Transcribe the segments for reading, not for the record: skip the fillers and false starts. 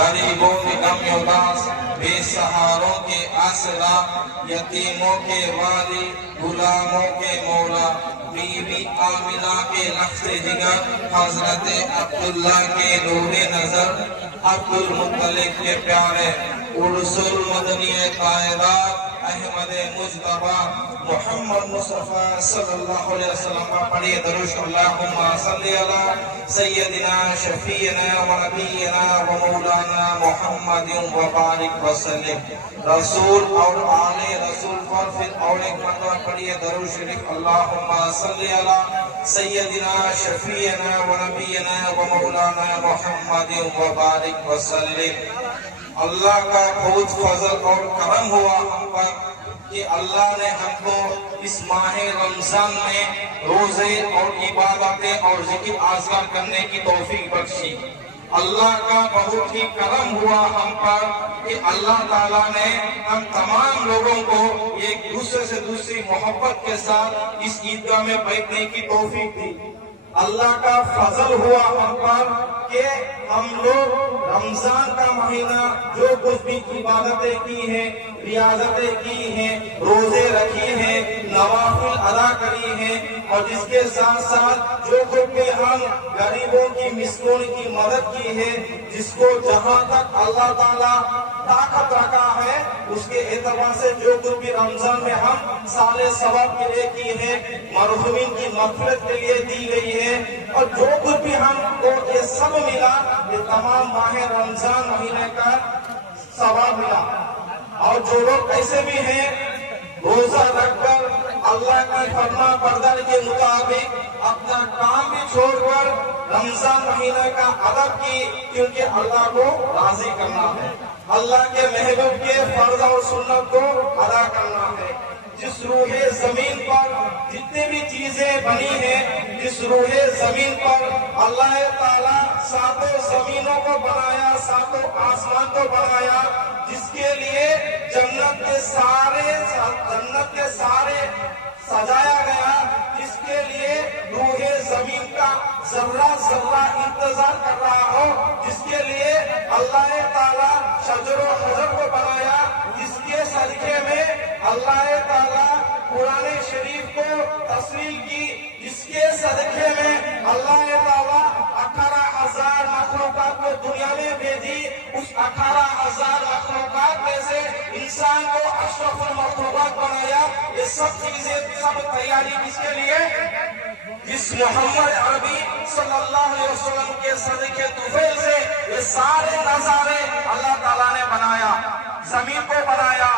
غریبوں کے غم اوداس، بے سہاروں کے آسرا، یتیموں کے والی، غلاموں کے مولا، بی بی آمنہ کے لفظ جگر، حضرت عبداللہ کے نور نظر، عبد المطلب کے پیارے، ارس المدنی قائدات، احمد مجتبی محمد مصطفیٰ صلی اللہ علیہ وسلم کا پڑھیے درود اللہم صلی علی سیدنا شفیعنا و نبینا و مولانا محمد و بارک وسلم۔ رسول اور آل رسول پر پھر اور ایک مرتبہ پڑھیے درود شریف اللہم صلی علی سیدنا شفیعنا و نبینا و مولانا محمد و بارک وسلم۔ اللہ کا بہت فضل اور کرم ہوا ہم پر کہ اللہ نے ہم کو اس ماہ رمضان میں روزے اور عبادتیں اور ذکر اذکار کرنے کی توفیق بخشی۔ اللہ کا بہت ہی کرم ہوا ہم پر کہ اللہ تعالیٰ نے ہم تمام لوگوں کو ایک دوسرے سے دوسری محبت کے ساتھ اس عیدگاہ میں بیٹھنے کی توفیق دی۔ اللہ کا فضل ہوا ہم پر کہ ہم لوگ رمضان کا مہینہ جو کچھ بھی عبادتیں کی ہیں، ریاضتیں کی ہیں، روزے رکھی ہیں، نوافل ادا کری ہیں، اور جس کے ساتھ ساتھ جو کچھ بھی ہم غریبوں کی مسکینوں کی مدد کی ہے، جس کو جہاں تک اللہ تعالیٰ طاقت رکھا ہے اس کے اعتبار سے جو کچھ بھی رمضان میں ہم سال ثواب کے لیے کی ہے، مرحومین کی مغفرت کے لیے دی گئی ہے، اور جو کچھ بھی ہم کو یہ سب ملا یہ تمام ماہ رمضان مہینے کا ثواب ملا۔ اور جو لوگ ایسے بھی ہیں روزہ رکھ کر اللہ کی فرما برداری کے مطابق اپنا کام بھی چھوڑ کر رمضان مہینے کا ادب کی، کیونکہ اللہ کو راضی کرنا ہے، اللہ کے محبوب کے فرض اور سنت کو ادا کرنا ہے۔ جس روح زمین پر جتنے بھی چیزیں بنی ہیں، جس روح زمین پر اللہ تعالیٰ ساتوں زمینوں کو بنایا، ساتوں آسمان کو بنایا، جس کے لیے جنت کے سارے سجایا گیا، جس کے لیے روح زمین کا ذرہ ذرہ انتظار کر رہا ہو، جس کے لیے اللہ تعالیٰ شجر و حجر کو بنایا، جس کے صدقے میں اللہ تعالیٰ قرآن شریف کو تصویر کی، جس کے صدقے میں اللہ تعالیٰ 18,000 مخلوقات کو دنیا میں بھیجی، اس 18,000 مخلوقات میں سے انسان کو اشرف المخلوقات بنایا۔ یہ سب چیزیں سب تیاری کس کے لیے؟ جس محمد عربی صلی اللہ علیہ وسلم کے صدقے طفیل سے یہ سارے نظارے اللہ تعالیٰ نے بنایا، زمین کو بنایا،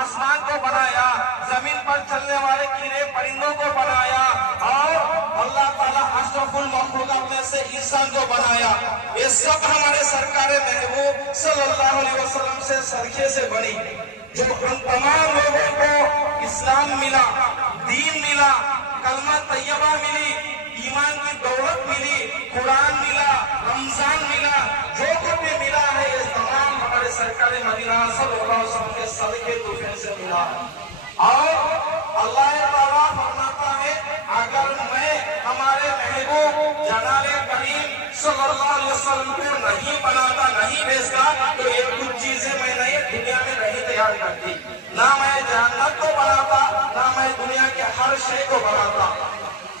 آسمان کو بنایا، زمین پر چلنے والے کیڑے پرندوں کو بنایا، اور اللہ تعالیٰ اشرف المخلوقات میں سے انسان کو بنایا۔ یہ سب ہمارے سرکار محبوب صلی اللہ علیہ وسلم سے صدقے سے بنی۔ جو ہم تمام لوگوں کو اسلام ملا، دین ملا، کلمہ طیبہ ملی، ایمان کی دولت ملی، قرآن ملا، رمضان ملا، جو کچھ بھی ملا ہے یہ تمام ہمارے سرکار مدینہ صلی اللہ علیہ وسلم کے صدقے طفیل سے ملا۔ اور اللہ تعالیٰ فرماتا ہے اگر میں ہمارے محبوب جناب کریم صلی اللہ علیہ وسلم کو نہیں بناتا، نہیں بھیجتا، تو یہ کچھ چیزیں میں نہیں دنیا میں نہیں تیار کرتی، نہ میں جنت کو بناتا، نہ میں دنیا کے ہر شے کو بناتا۔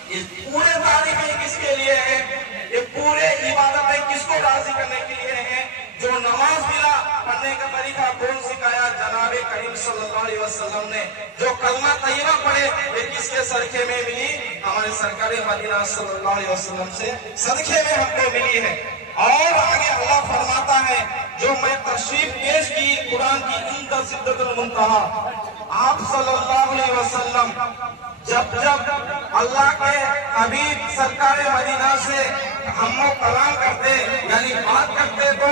اس پورے تعریفیں کس کے لیے ہیں؟ یہ پورے عبادتیں کس کو راضی کرنے کے لیے ہیں؟ جو نماز ملا پڑھنے کا طریقہ کون سکھایا؟ جناب کریم صلی اللہ علیہ وسلم نے۔ جو کلمہ طیبہ پڑھے یہ کس کے صدقے میں ملی؟ ہمارے سرکار مدینہ صلی اللہ علیہ وسلم سے صدقے میں ہم کو ملی ہے۔ اور آگے اللہ فرماتا ہے جو میں تشریف پیش کی قرآن کی عند سدرۃ المنتہا، آپ صلی اللہ علیہ وسلم جب اللہ کے حبیب سرکار مدینہ سے ہم کلام کرتے یعنی بات کرتے تو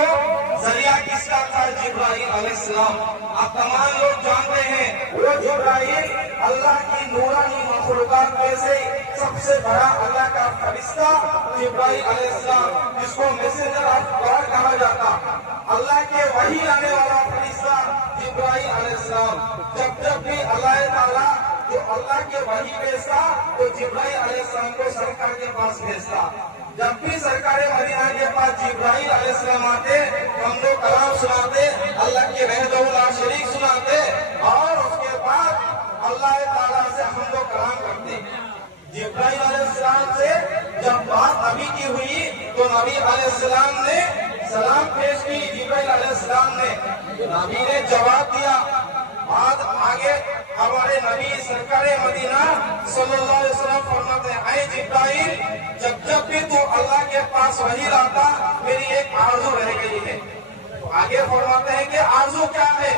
ذریعہ کس کا تھا؟ جبرائیل علیہ السلام۔ آپ تمام لوگ جانتے ہیں وہ جبرائیل اللہ کی نورانی مخلوقات میں سے سب سے بڑا اللہ کا فرشتہ جبرائیل علیہ السلام، جس کو میسنجر آف گاڈ کہا جاتا، اللہ کے وحی لانے والا فرشتہ جبرائیل علیہ السلام۔ جب بھی اللہ تعالیٰ جو اللہ کے وحی بھیجتا تو جبرائیل علیہ السلام کو سرکار کے پاس بھیجتا۔ جب بھی سرکار مدینہ کے پاس جبرائیل علیہ السلام آتے، ہم کو کلام سناتے, اللہ کے وحدہ لا شریک سناتے, اور اس کے بعد اللہ تعالیٰ سے حمد و کلام کرتے. جبرائیل علیہ السلام سے جب بات نبی کی ہوئی تو نبی علیہ السلام نے سلام پیش کی. جبرائیل علیہ السلام نے, نبی نے جواب دیا. بعد آگے ہمارے نبی سرکار مدینہ صلی اللہ علیہ وسلم فرماتے ہیں, اے جبرائیل, جب بھی تو اللہ کے پاس وحی لاتا, میری ایک آرزو رہ گئی ہے. تو آگے فرماتے ہیں کہ آرزو کیا ہے.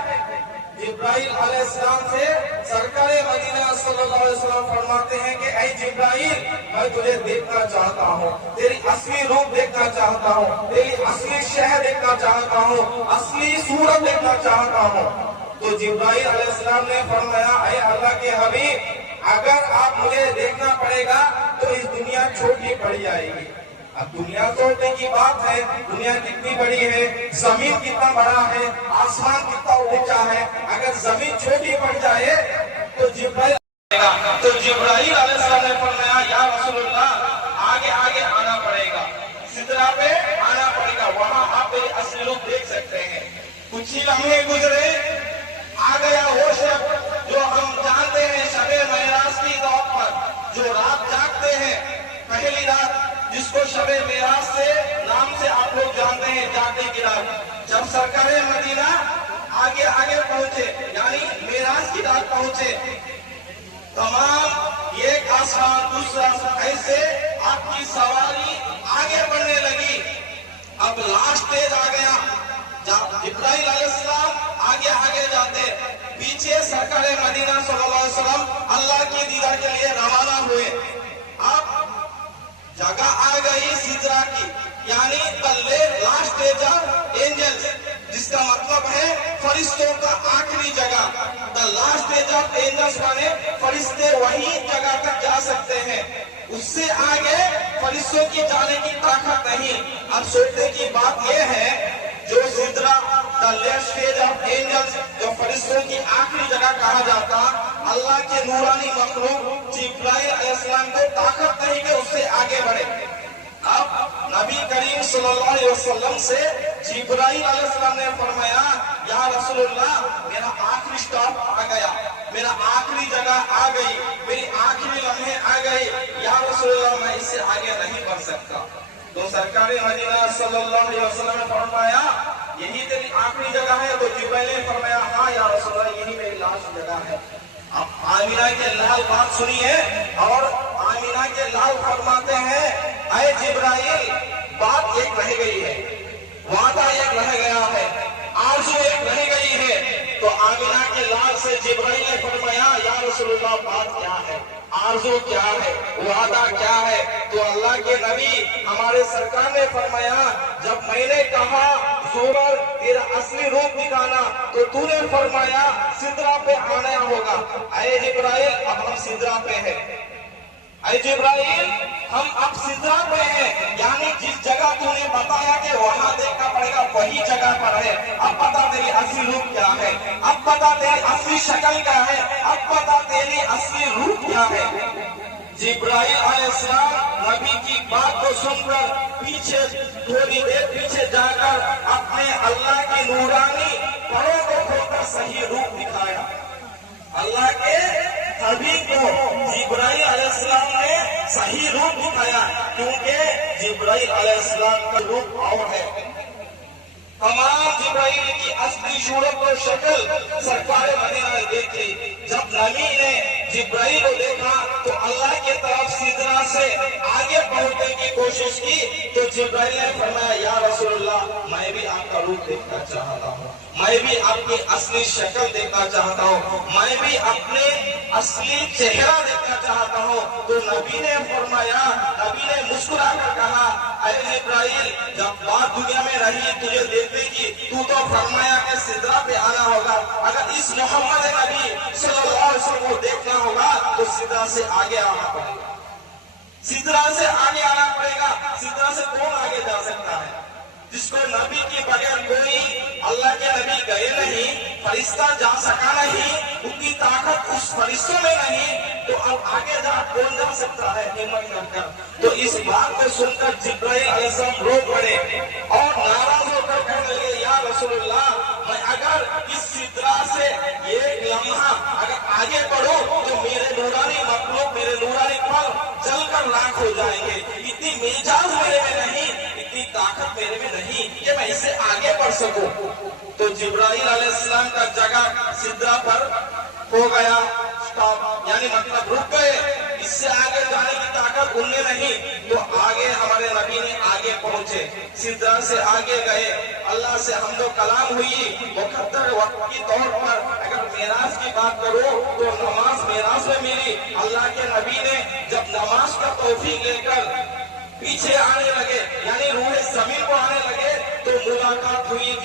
جبرائیل علیہ السلام سے سرکار مدینہ صلی اللہ علیہ وسلم فرماتے ہیں کہ اے جبرائیل, میں تجھے دیکھنا چاہتا ہوں, تیری اصلی روپ دیکھنا چاہتا ہوں, تیری اصلی شہر دیکھنا چاہتا ہوں, اصلی صورت دیکھنا چاہتا ہوں. تو جبرائیل علیہ السلام نے فرمایا, اے اللہ کے حبیب, اگر آپ مجھے دیکھنا پڑے گا تو اس دنیا چھوٹی پڑ جائے گی. اب دنیا توڑنے کی بات ہے, دنیا کتنی بڑی ہے, زمین کتنا بڑا ہے, آسمان کتنا اونچا ہے. اگر زمین چھوٹی پڑ جائے تو جبرائیل علیہ السلام نے فرمایا, یا رسول اللہ, آگے آگے آنا پڑے گا, سدرا پہ آنا پڑے گا, وہاں آپ میری اصلی روپ دیکھ سکتے ہیں. کچھ ہی لمحے گزرے, آ گیا وہ شب جو ہم جانتے ہیں شب معراج کی رات پر, جو رات جاگتے ہیں, پہلی رات جس کو شب معراج سے نام سے آپ لوگ جانتے ہیں, جاگنے کی رات. جب سرکار مدینہ آگے آگے پہنچے, یعنی معراج کی رات پہنچے, تمام ایک آسمان دوسرا ایسے آپ کی سواری آگے بڑھنے لگی. اب لاسٹ اسٹیج آ گیا. جبرائیل علیہ السلام آگے آگے جاتے, پیچھے سرکار مدینہ صلی اللہ علیہ وسلم اللہ کی دیدار کے لیے روانہ ہوئے. اب جگہ آ گئی سدرا کی, یعنی لاسٹ اسٹیج آف اینجلز, جس کا مطلب ہے فرشتوں کا آخری جگہ. The last stage of angels مانے فرشتے وہی جگہ تک جا سکتے ہیں, اس سے آگے فرشتوں کی جانے کی طاقت نہیں. اب سوچنے کی بات یہ ہے, جو Sidra the last stage of angels, جو فرشتوں کی آخری جگہ کہا جاتا, اللہ کے نورانی مخلوق جبرائیل علیہ السلام کو طاقت نہیں کہ اس سے آگے بڑھے. اب نبی کریم صلی اللہ علیہ وسلم سے جبرائیل علیہ السلام نے فرمایا, یا رسول اللہ, میرا آخری سٹاپ آ گیا, میرا آخری جگہ آ گئی, میری آخری لمحے آ گئی, یا رسول اللہ, میں اس سے آگے نہیں بڑھ سکتا. تو سرکار مدینہ صلی اللہ علیہ وسلم نے فرمایا, یہی تیری آخری جگہ ہے. تو جبرائیل نے فرمایا, ہاں یا رسول اللہ, یہی میری لاسٹ جگہ ہے. اب آمینہ کے لال بات سنیے, اور آمینہ کے لال فرماتے ہیں, اے جبرائیل, بات ایک رہ گئی ہے, وعدہ ایک رہ گیا ہے, آرزو ایک رہ گئی ہے. تو آمینہ کے لال سے جبرائیل نے فرمایا, یا رسول اللہ, بات کیا ہے, آرزو کیا ہے, وعدہ کیا ہے. تو اللہ کے نبی ہمارے سرکار نے فرمایا, جب میں نے کہا زور تیرا اصلی روپ دکھانا, تو نے فرمایا سدرا پہ آنا ہوگا. اے جبرائیل, اب ہم سدرا پہ ہیں. اے جبرائیل, ہم اب سدرا پہ ہیں, یعنی جس جگہ تو نے بتایا کہ وہاں دیکھنا پڑے گا, وہی جگہ پر ہے. اب پتا تیری اصلی روپ کیا ہے, اب پتا تیری اصلی شکل کیا ہے, اب پتا تیری اصلی روپ کیا ہے. جبرائیل علیہ السلام نبی کی بات کو سن کر پیچھے, تھوڑی دیر پیچھے جا کر اپنے اللہ کی نورانی پروں کو کھول کر صحیح روپ دکھایا. اللہ کے حبیب کو جبرائیل علیہ السلام نے صحیح روپ دکھایا, کیونکہ جبرائیل علیہ السلام کا روپ اور ہے. تمام جبرائیل کی اصلی صورت و شکل سرکار مدینہ نے دیکھی. جب نبی نے جبرائیل کو دیکھا تو اللہ کی طرف سدرا سے آگے پہنچنے کی کوشش کی. تو جبرائیل نے فرمایا, یا رسول اللہ, میں بھی آپ کا روپ دیکھنا چاہتا ہوں, میں بھی اپنی اصلی شکل دیکھنا چاہتا ہوں, میں بھی اپنے اصلی چہرہ دیکھنا چاہتا ہوں. تو نبی نے فرمایا, نبی نے مسکرا کر کہا, اے جبرائیل, جب بات دنیا میں رہی تجھے دیکھنے کی, تو فرمایا کہ سدرا پہ آنا ہوگا. اگر اس محمد نبی صلی اللہ علیہ وسلم کو دیکھنا ہوگا تو سدرا سے آگے آنا پڑے گا, سدرا سے آگے آنا پڑے گا. سدرا سے کون آگے جا سکتا ہے؟ جس کو نبی کے بغیر کوئی اللہ کے نبی گئے نہیں, فرشتہ جا سکا نہیں, ان کی طاقت اس فرشتوں میں نہیں, تو اب آگے جا کون جا سکتا ہے ہمت کر کر. تو اس بات کو سن کر جبرائیل علیہ السلام رو پڑے اور ناراض ہو کر کہنے لگے, یا رسول اللہ, اگر اس سدرا سے ایک لمحہ اگر آگے بڑھو تو میرے نورانی مخلوق، میرے نورانی پھل جل کر راکھ ہو جائیں گے. اتنی مجاز میرے میں نہیں، اتنی طاقت میرے میں نہیں کہ میں اس سے آگے بڑھ سکوں. تو جبرائیل علیہ السلام کا جگہ سدرا پر ہو گیا اسٹاپ، یعنی مطلب رک گئے. اس سے آگے جانے کی طاقت ان میں نہیں. تو آگے ہمارے نبی نے آگے پہنچے، سدرا سے آگے گئے، اللہ سے حمد و کلام ہوئی. مقدر وقت کی طور پر اگر معراج کی بات کرو تو نماز معراج میں ملی. اللہ کے نبی نے جب نماز کا توفیق لے کر پیچھے آنے لگے، یعنی روح زمین کو آنے لگے، تو ملاقات ہوئی